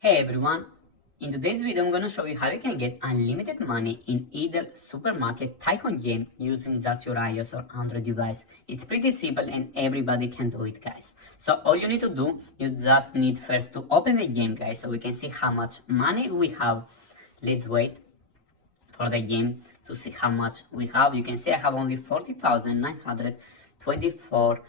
Hey everyone, in today's video I'm gonna show you how you can get unlimited money in Idle Supermarket Tycoon game using just your iOS or Android device. It's pretty simple and everybody can do it, guys. So all you need to do, you just need first to open the game, guys, so we can see how much money we have. Let's wait for the game to see how much we have. You can see I have only 40,924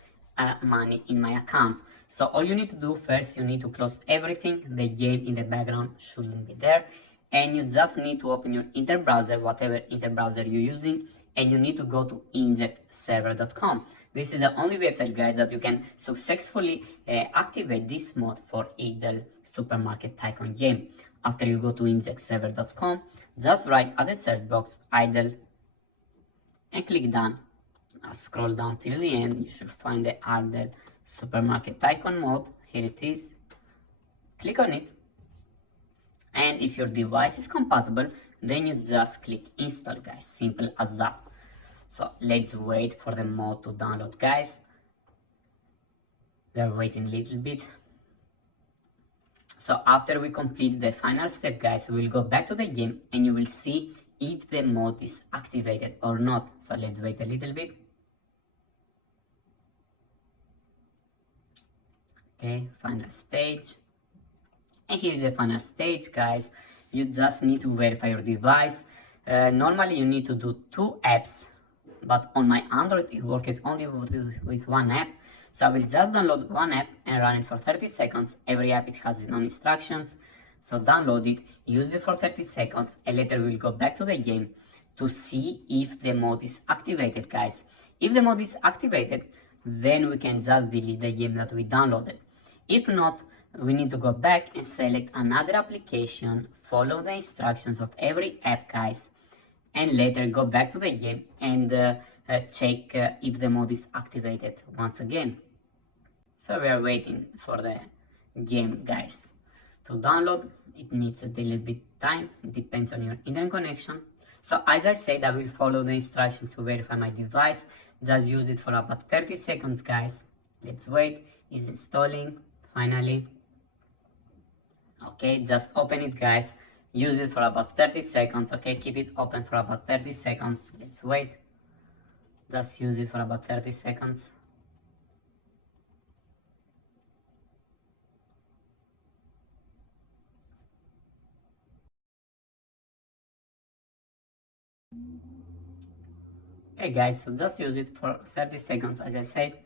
money in my account. So all you need to do first, you need to close everything. The game in the background shouldn't be there, and you just need to open your internet browser, whatever internet browser you're using, and you need to go to injectserver.com. This is the only website, guys, that you can successfully activate this mod for Idle Supermarket Tycoon game. After you go to injectserver.com, just write at the search box idle and click done. Now scroll down till the end, you should find the Idle Supermarket Tycoon Mod. Here it is. Click on it, and if your device is compatible, then you just click install, guys. Simple as that. So let's wait for the mod to download, guys. We are waiting a little bit. So after we complete the final step, guys, we will go back to the game and you will see if the mod is activated or not. So let's wait a little bit. Okay, final stage. And here's the final stage, guys. You just need to verify your device. Normally you need to do 2 apps, but on my Android it worked only with 1 app. So I will just download 1 app and run it for 30 seconds. Every app, it has its own instructions. So download it, use it for 30 seconds, and later we'll go back to the game to see if the mod is activated, guys. If the mod is activated, then we can just delete the game that we downloaded. If not, we need to go back and select another application, follow the instructions of every app, guys, and later go back to the game and check if the mod is activated once again. So we are waiting for the game, guys, to download. It needs a little bit time, it depends on your internet connection. So as I said, I will follow the instructions to verify my device. Just use it for about 30 seconds, guys. Let's wait. It's installing finally. Okay, just open it, guys. Use it for about 30 seconds. Okay, keep it open for about 30 seconds. Let's wait. Just use it for about 30 seconds. Okay, guys, so just use it for 30 seconds, as I said.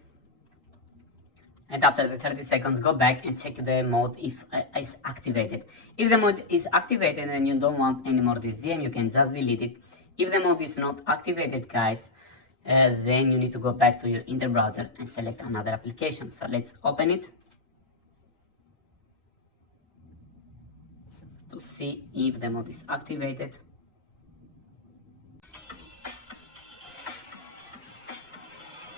And after the 30 seconds, go back and check the mode if it's activated. If the mode is activated and you don't want anymore this game, you can just delete it. If the mode is not activated, guys, then you need to go back to your internet browser and select another application. So let's open it to see if the mode is activated.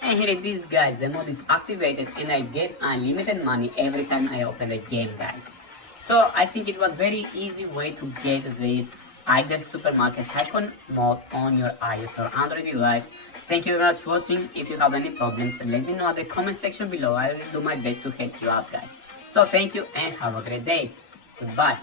And here it is, guys, the mod is activated and I get unlimited money every time I open the game, guys. So I think it was very easy way to get this Idle Supermarket Tycoon mod on your iOS or Android device. Thank you very much for watching. If you have any problems, let me know at the comment section below. I will do my best to help you out, guys. So thank you and have a great day. Goodbye.